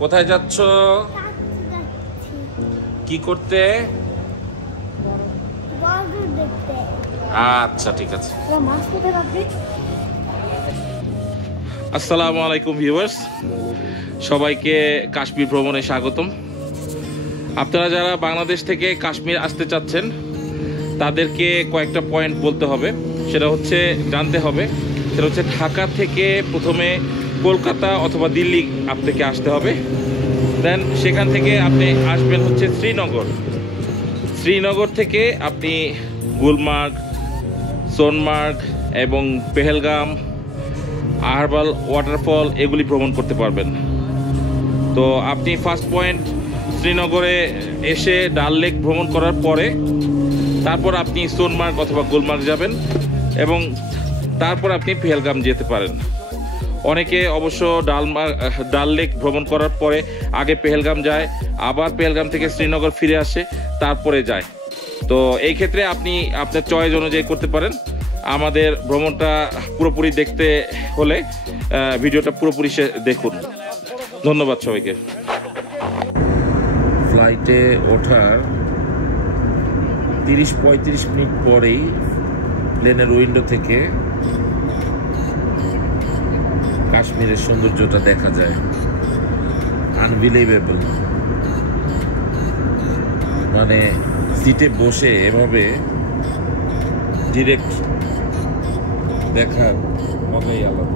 কোথায় যাচ্ছ? কি করতে? আচ্ছা ঠিক আছে। আসসালামু আলাইকুম ভিউয়ার্স, সবাইকে কাশ্মীর ভ্রমণে স্বাগতম। আপনারা যারা বাংলাদেশ থেকে কাশ্মীর আসতে চাচ্ছেন তাদেরকে কয়েকটা পয়েন্ট বলতে হবে। সেটা হচ্ছে জানতে হবে, সেটা হচ্ছে ঢাকা থেকে প্রথমে কলকাতা অথবা দিল্লি আপনাকে আসতে হবে। দেন সেখান থেকে আপনি আসবেন হচ্ছে শ্রীনগর থেকে আপনি গুলমার্গ, সোনমার্গ এবং পেহেলগাম, আহরবাল ওয়াটারফল এগুলি ভ্রমণ করতে পারবেন। তো আপনি ফার্স্ট পয়েন্ট শ্রীনগরে এসে ডাল লেক ভ্রমণ করার পরে তারপর আপনি সোনমার্গ অথবা গুলমার্গ যাবেন এবং তারপর আপনি পেহেলগাম যেতে পারেন। অনেকে অবশ্য ডাল লেক ভ্রমণ করার পরে আগে পেহেলগাম যায়, আবার পেহেলগাম থেকে শ্রীনগর ফিরে আসে, তারপরে যায়। তো এই ক্ষেত্রে আপনি আপনার চয়েস অনুযায়ী করতে পারেন। আমাদের ভ্রমণটা পুরোপুরি দেখতে হলে ভিডিওটা পুরোপুরি দেখুন। ধন্যবাদ সবাইকে। ফ্লাইটে ওঠার 30-35 মিনিট পরেই প্লেনের উইন্ডো থেকে কাশ্মীরের সৌন্দর্যটা দেখা যায়। আনবিলিভেবল, মানে সিটে বসে এভাবে ডিরেক্ট দেখার মজাই আলাদা।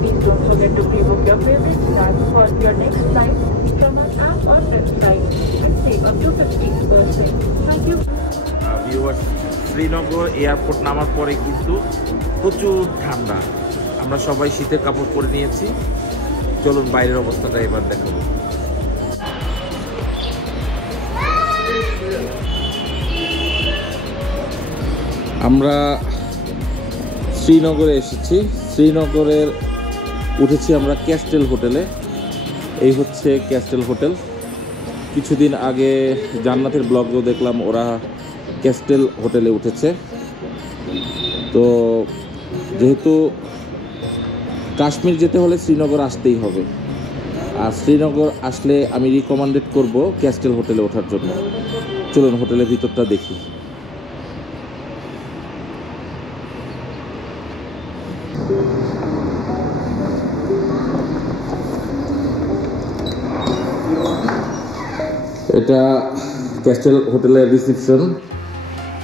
Please don't forget to pre-book your favorite class for your next flight from our app or website and save up to 50%. Thank you. Srinagar airport নামার পরে কিন্তু প্রচুর ঠান্ডা। আমরা সবাই শীতের কাপড় পরে নিয়েছি। চলুন বাইরের অবস্থাটা এবার দেখাবো। আমরা শ্রীনগরে এসেছি। শ্রীনগরের উঠেছি আমরা ক্যাস্টেল হোটেলে। এই হচ্ছে ক্যাস্টেল হোটেল। কিছুদিন আগে জান্নাতের ব্লগেও দেখলাম ওরা ক্যাস্টেল হোটেলে উঠেছে। তো যেহেতু কাশ্মীর যেতে হলে শ্রীনগর আসতেই হবে, আর শ্রীনগর আসলে আমি রিকমেন্ডেড করব ক্যাস্টেল হোটেলে ওঠার জন্য। চলুন হোটেলের ভিতরটা দেখি। এটা ক্যাস্টেল হোটেলের রিসেপশন,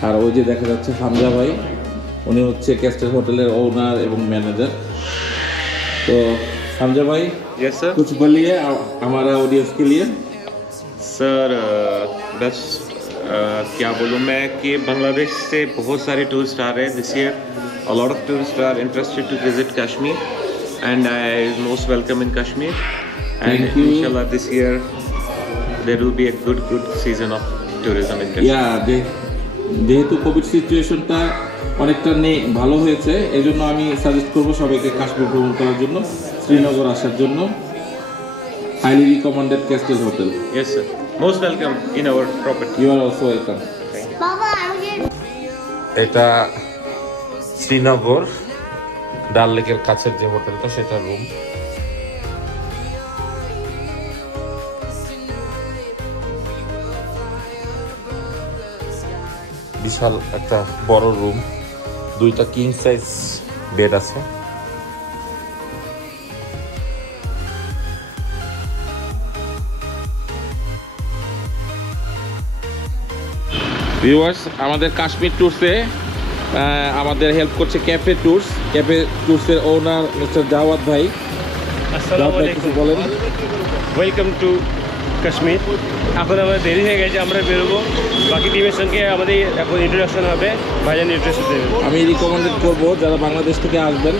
আর ওই যে দেখা যাচ্ছে হামজা ভাই, উনি হচ্ছে ক্যাস্টেল হোটেলের ওনার এবং ম্যানেজার। तो हमजा भाई, यस सर, कुछ बोलिए हमारा ऑडियंस के लिए। सर बस क्या बोलूँ मैं कि बांग्लादेश से बहुत सारे टूरिस्ट आ रहे हैं this year. A lot of tourist are interested to visit Kashmir and I most welcome in Kashmir and इंशाल्लाह this year there will be a good season of tourism in Kashmir. যেহেতু কোভিড সিচুয়েশনটা অনেকটা ভালো হয়েছে, এই জন্য আমি সাজেস্ট করবো সবাইকে কাশ্মীর ভ্রমণ করার জন্য, শ্রীনগর আসার জন্য। Highly recommended castle hotel. Yes sir, most welcome in our property. You are also welcome. এটা শ্রীনগর ডাল লেকের কাছের যে হোটেলটা, সেটা রুম। বিশাল একটা বড় রুম, 2টা কিং সাইজ বেড আছে। ভিউয়ার্স, আমাদের কাশ্মীর ট্যুরসে আমাদের হেল্প করছে ক্যাফে ট্যুরসের ওনার মিস্টার জাওয়াদ ভাই। আসসালামু আলাইকুম, বলেন। Welcome to Kashmir. এখন আমরা দেরি হয়ে গেছে, আমরা বেরোবো। বাকি টিমের সঙ্গে আমাদের এখন ইন্ট্রোডাকশন হবে। ভাইজান ইন্ট্রোডাকশন দেবেন। আমি রিকমেন্ডেড করব যারা বাংলাদেশ থেকে আসবেন,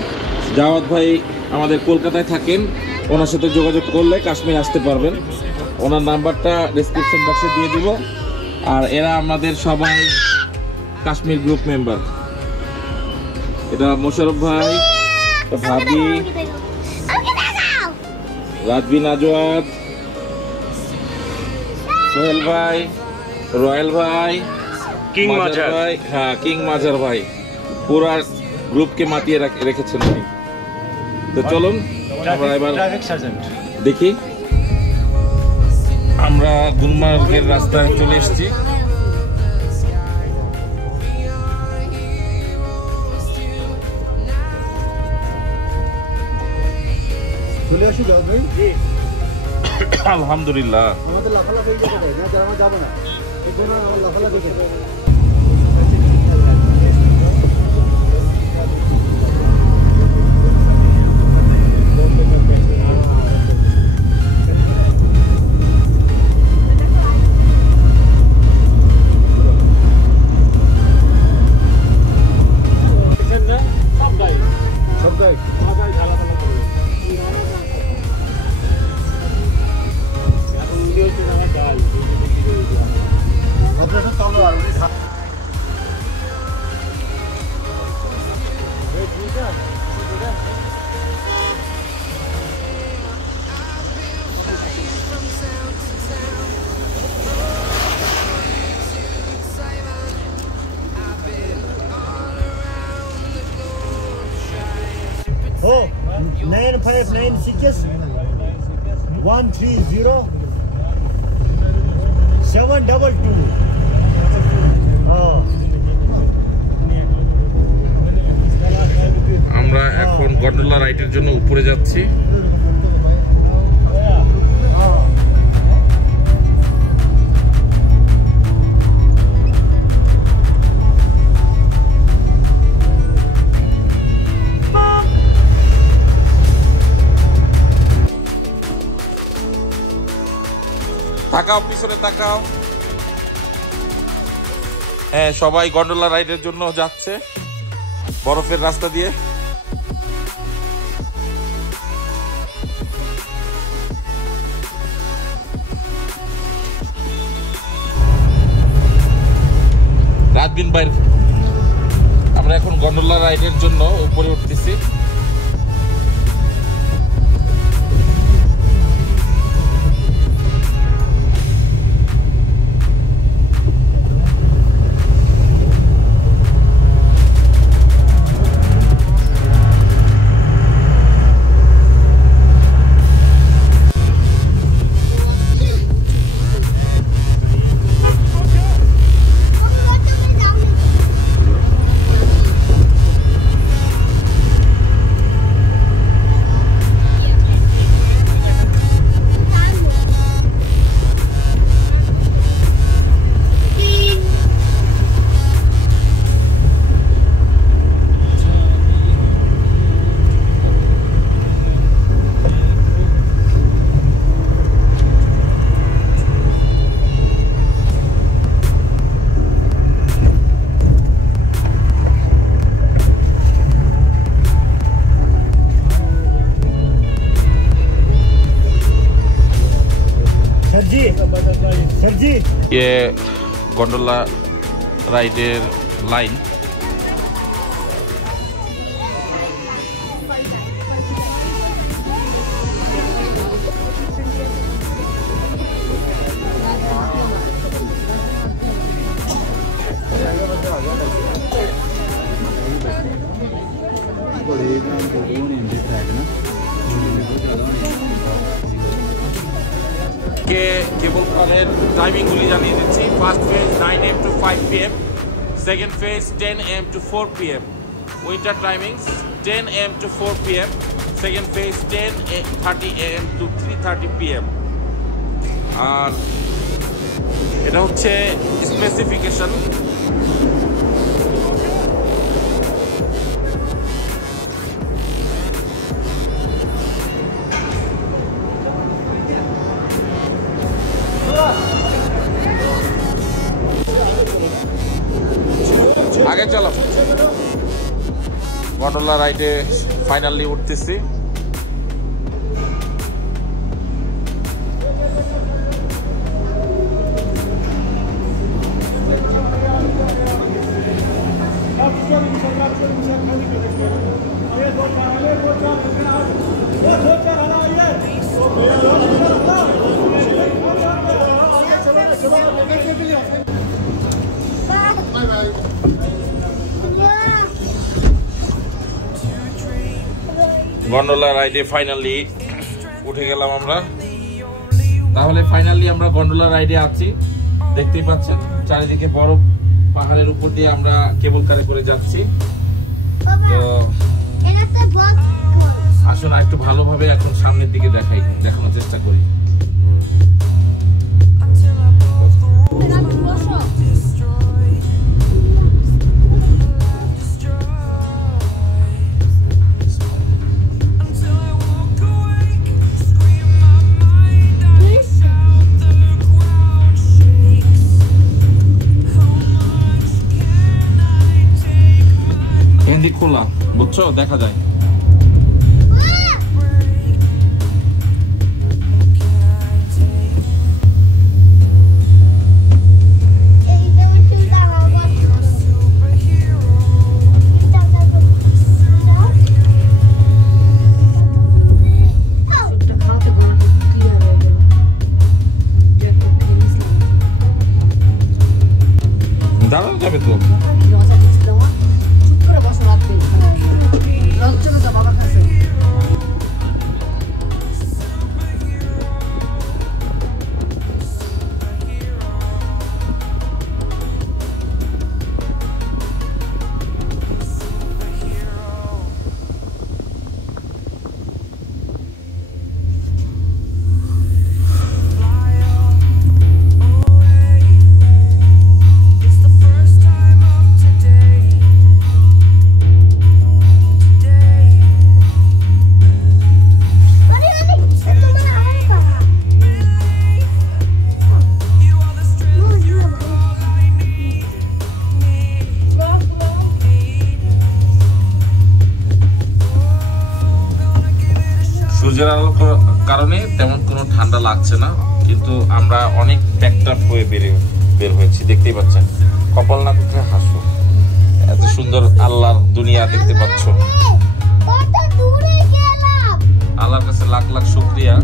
জাওয়াদ ভাই আমাদের কলকাতায় থাকেন, ওনার সাথে যোগাযোগ করলে কাশ্মীর আসতে পারবেন। ওনার নাম্বারটা ডেসক্রিপশন বক্সে দিয়ে দিব। আর এরা আমাদের সবাই কাশ্মীর গ্রুপ মেম্বার। এটা মোশারফ ভাই, ভাবি, রাজবিন, আজওয়াদ, সোহেল ভাই, রয়েল ভাই, কিং মাজার ভাই, হ্যাঁ কিং মাজার ভাই, পুরা গ্রুপকে মাতিয়ে রেখেছেন উনি। তো চলুন আমরা এবার ট্রাফিক সার্জেন্ট দেখি। আমরা গুলমার্গের রাস্তায় চলে এসেছি। চলে আসি যাও ভাই। আলহামদুলিল্লাহ। আমাদের লাফালাফি যেতে দেয় না, যারা আমার যাবো না এই জন্য আমার লাফালাফি যেতে সব গাইড অপারেশন চালু আর Oh, 9596 130 722. আমরা এখন গন্ডোলা রাইডের জন্য উপরে যাচ্ছি। তাকাও, পিছনে তাকাও। হ্যাঁ, সবাই গন্ডোলা রাইডের জন্য যাচ্ছে বরফের রাস্তা দিয়ে। রাজবিন ভাই, আমরা এখন গন্ডোলা রাইডের জন্য উপরে উঠতেছি। ये गोंडोला राइडर लाइन। के केबल कार टाइमिंग जानिए दीची। First phase 9 AM to 5 PM, second phase 10 AM to 4 PM। Winter timings 10 AM to 4 PM, second phase 10:30 AM to 3:30 PM। और এটা হচ্ছে স্পেসিফিকেশন। আগে চলো, গন্ডোলা রাইডে ফাইনালি উঠতেছি। গন্ডোলা রাইডে ফাইনালি উঠে গেলাম আমরা। তাহলে ফাইনালি আমরা গন্ডোলা রাইডে আছি, দেখতেই পাচ্ছেন চারিদিকে বরফ, পাহাড়ের উপর দিয়ে আমরা কেবল কারে করে যাচ্ছি। তো আসুন একটু ভালোভাবে এখন সামনের দিকে দেখানোর চেষ্টা করি। হিন্দি খোলা, বুঝছো, দেখা যায়। দাঁড়ানো যাবে তো। সূর্যের আলোর কারণে তেমন কোনো ঠান্ডা লাগছে না, কিন্তু আমরা অনেক প্যাকড আপ হয়ে বের হয়েছি, দেখতেই পাচ্ছেন। কপাল না কোথায় হাসো, এত সুন্দর আল্লাহর দুনিয়া দেখতে পাচ্ছ। আল্লাহর কাছে লাখ লাখ শুকরিয়া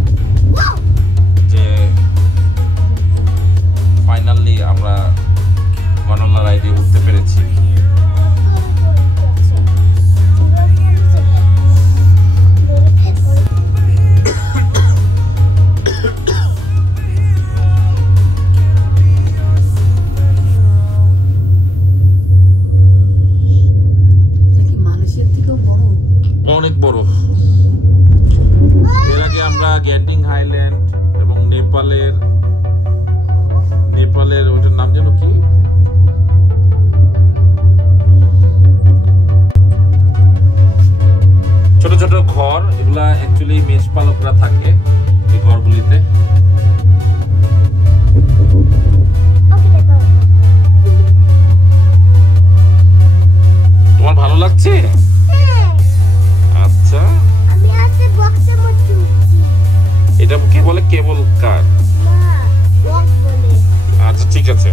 যে ফাইনালি আমরা গন্ডোলা রাইডে উঠতে পেরেছি। অনেক বড়। এর আগে আমরা গ্যান্ডিং হাইল্যান্ড এবং নেপালের ওটার নাম যেন কি, ছোট ছোট ঘর, এগুলা অ্যাকচুয়ালি মেষ পালকরা থাকে এই ঘরগুলিতে। তোমার ভালো লাগছে? আচ্ছা, আমি আজকে বক্সের মধ্যে উঠছি। এটা কি বলে, কেবল কার? না, বক্স বলে। আচ্ছা ঠিক আছে,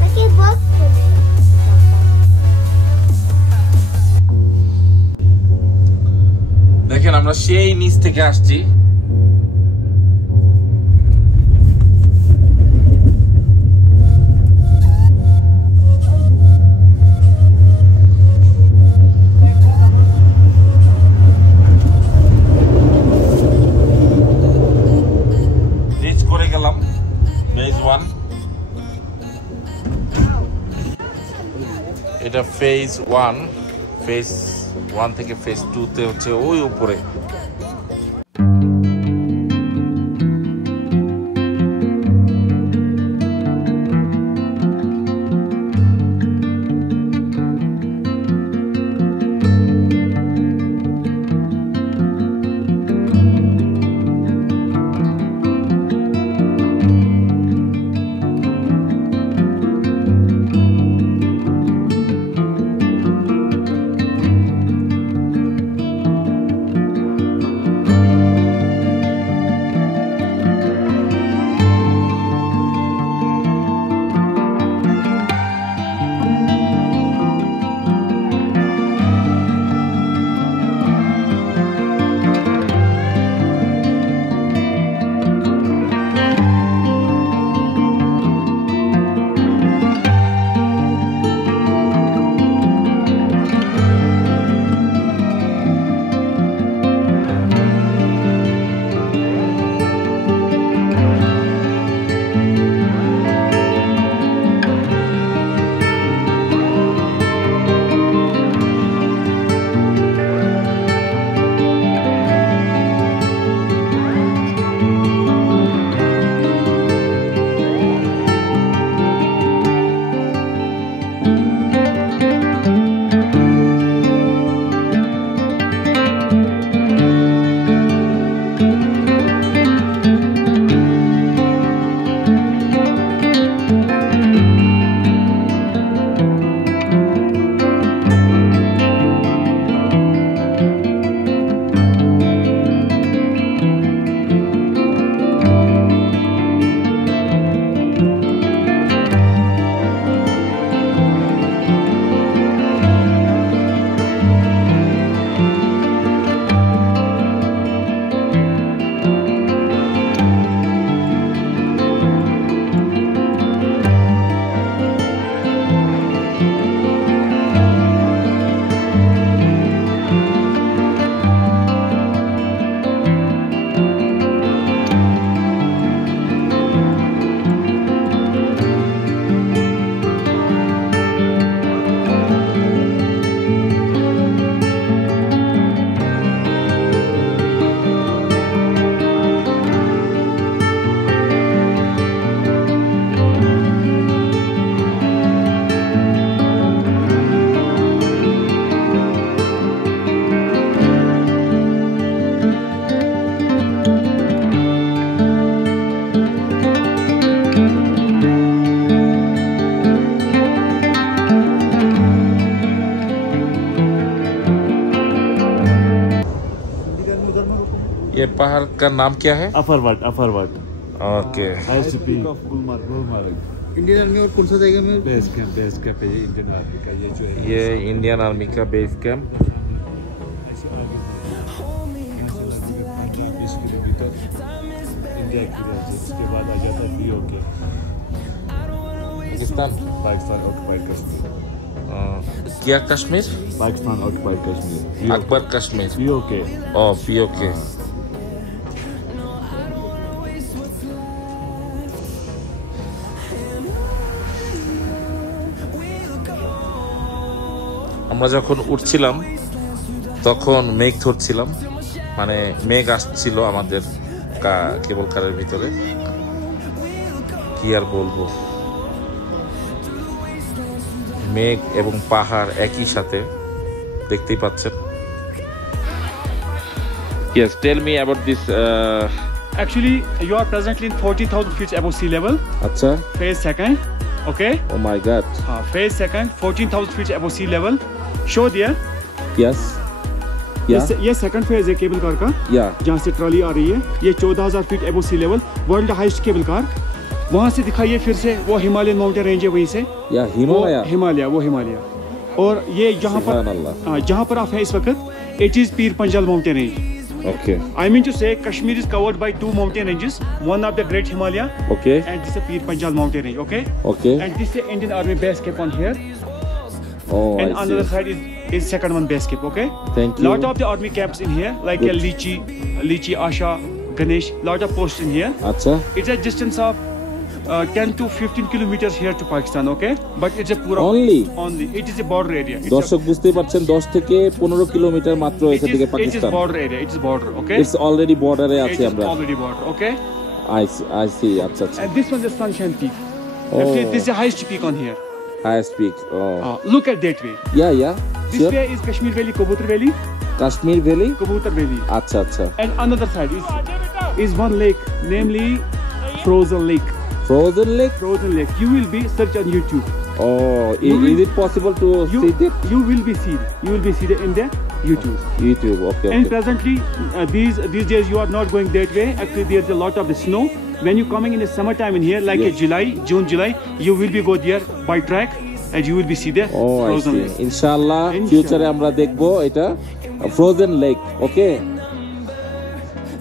নাকি বক্স বলে। দেখেন আমরা সেই নিচ থেকে আসছি। এটা ফেজ 1 থেকে ফেজ 2 তে হচ্ছে ওই উপরে। ये पहाड़ का नाम क्या है? Afarwat Afarwat okay ICP of Gulmarg Indian Army और कौन सा जगह में बेस कैंप है ये इंडियन आर्मी का ये जो है ये इंडियन आर्मी का बेस कैंप। इंडिया की राजधानी इसके बाद आ गया था पीओके पाकिस्तान ऑक्युपाइड कश्मीर क्या कश्मीर? पाकिस्तान ऑक्युपाइड कश्मीर अकबर कश्मीर पीओके ओ पीओके। আমরা যখন উঠছিলাম তখন মেঘ ধরছিলাম, মানে মেঘ আসছিল আমাদের কেবল কারের ভিতরে, কি আর বলবো, মেঘ এবং পাহাড় একই সাথে দেখতেই পাচ্ছেন। Yes, tell me about this. Actually, you are presently in 14,000 feet above sea level. আচ্ছা। Phase second, okay? Oh my God. Phase second, 14,000 feet above sea level. Show there. Yes. Yeah. ये सेकंड फेज है cable car का, जहाँ से trolley आ रही है। ये 14,000 feet above sea level, world highest cable car. वहाँ से दिखाइए फिर से, वो हिमालयन माउंटेन रेंज है वहीं से। हिमालय वो हिमालय। और ये जहाँ पर आप हैं इस वक्त, it is Pir Panjal mountain range. Okay. I mean to say, Kashmir is covered by two mountain ranges. One of the Great Himalaya. Okay. And this is Pir Panjal mountain range. Okay. Okay. And this is Indian Army base camp on here. Oh, and I on the other see. side is second one base camp. Okay. Thank you. Lot of the army camps in here, like Lichi, Asha, Ganesh. Lot of posts in here. Acha. It's a distance of 10 to 15 kilometers here to Pakistan. Okay. But it's a pura only. It is a border area. দর্শক বুঝতেই পারছেন 10 থেকে 15 kilometre মাত্র এখান থেকে Pakistan. It is border area. It is border. Okay. It's already border এ আছি আমরা। It's already border. Okay. I see. আচ্ছা আচ্ছা। And this one is Sunshine Peak. Actually, this is the highest peak on here. Highest peak. Look at that way. Yeah. This way is Kashmir Valley, Kabutar Valley. Kashmir Valley? Kabutar Valley. Acha. And another side is one lake, namely Frozen Lake. Frozen Lake? Frozen Lake. You will be search on YouTube. Oh, is it possible to see it? You will be seen. You will be seen in the YouTube. Okay. And presently, these days you are not going that way. Actually, there's a lot of the snow. When you coming in the summertime in here, like June, July, you will be go there by track, and you will be see the Frozen Lake. Inshallah, future আমরা দেখবো এটা Frozen Lake. Okay.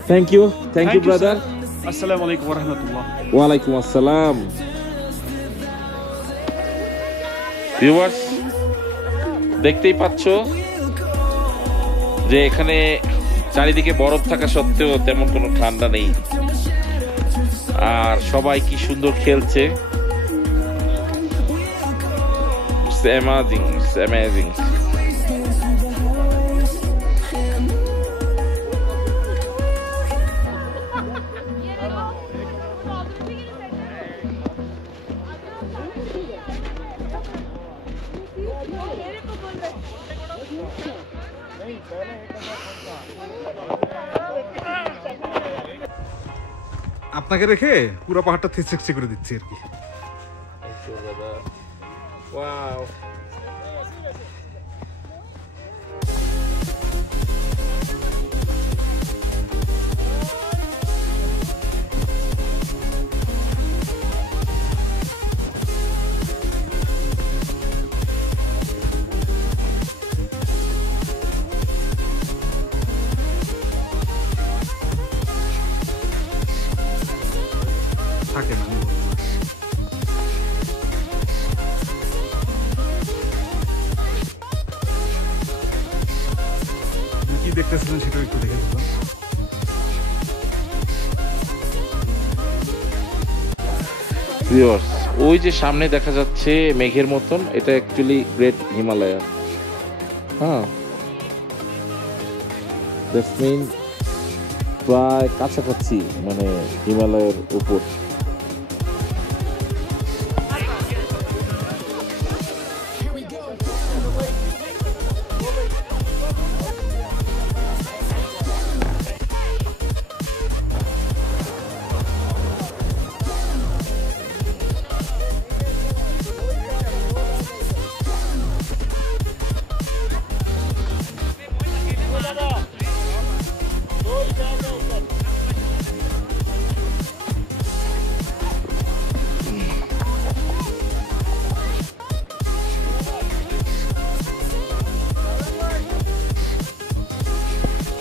Thank you, brother. Assalamu alaikum wa rahmatullah. Wa alaikum assalam. Viewers, দেখতেই পাচ্ছো যে এখানে চারিদিকে বরফ থাকা সত্ত্বেও তেমন কোনো ঠান্ডা নেই, আর সবাই কি সুন্দর খেলছে। It's amazing. আপনাকে রেখে পুরো পাহাড়টা 360 করে দিচ্ছি আর কি। Wow. থাকে না কি দেখতেছিলেন সেটা একটু দেখে দিলাম। ভিউয়ার্স, ওই যে সামনে দেখা যাচ্ছে মেঘের মতন, এটা actually great Himalaya. That's mean প্রায় কাছাকাছি, মানে হিমালয়ের উপর।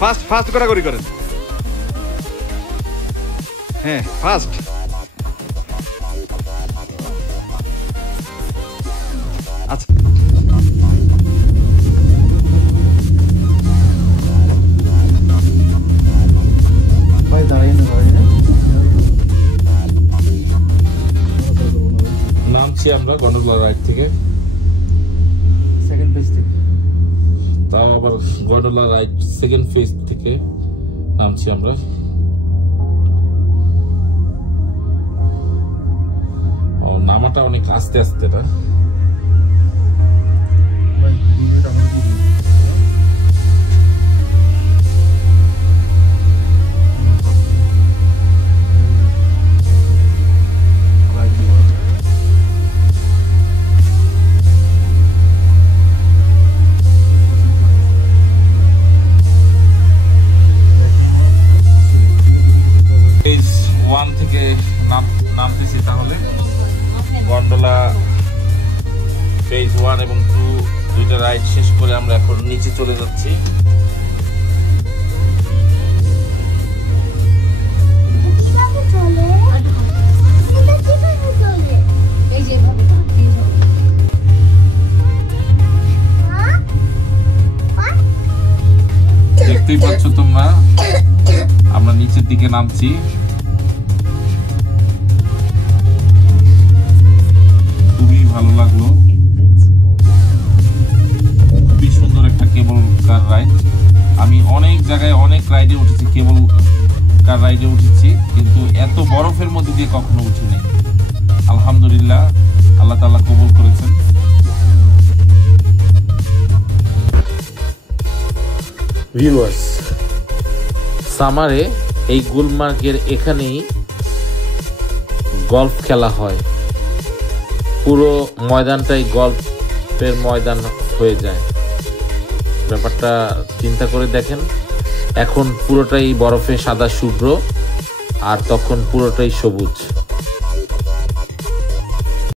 ফাস্ট ফাস্ট করাকরি করেন। হ্যাঁ ফাস্ট। আচ্ছা ভাই দাঁড়িয়ে না নামছি আমরা গন্ডোলা রাইড থেকে, সেকেন্ড পেজ থেকে। তাও আবার গন্ডোলা রাইড সেকেন্ড ফেজ থেকে নামছি আমরা। ও নামাটা অনেক আস্তে আস্তে না, ফেজ 1 থেকে নামতেছি। তাহলে গন্ডোলা ফেজ 1 এবং 2 দুইটা রাইড শেষ করে আমরা এখন নিচে চলে যাচ্ছি। কিভাবে চলে? এটা কিভাবে চলে? এই যে ভাবে না, দেখতেই পাচ্ছ তোমরা, আমরা নিচের দিকে নামছি। খুবই ভালো লাগলো, খুবই সুন্দর একটা কেবল কার রাইড। আমি অনেক জায়গায় অনেক রাইডে উঠেছি, কেবল কার রাইডে উঠেছি, কিন্তু এত বরফের মধ্যে দিয়ে কখনো উঠি নাই। আলহামদুলিল্লাহ, আল্লাহ তাআলা কবুল করেছেন। ভিউয়ার্স, সামারে এই গুলমার্গের এখানেই গলফ খেলা হয়। পুরো ময়দানটাই গলফের ময়দান হয়ে যায়। ব্যাপারটা চিন্তা করে দেখেন, এখন পুরোটাই বরফে সাদা শুভ্র, আর তখন পুরোটাই সবুজ।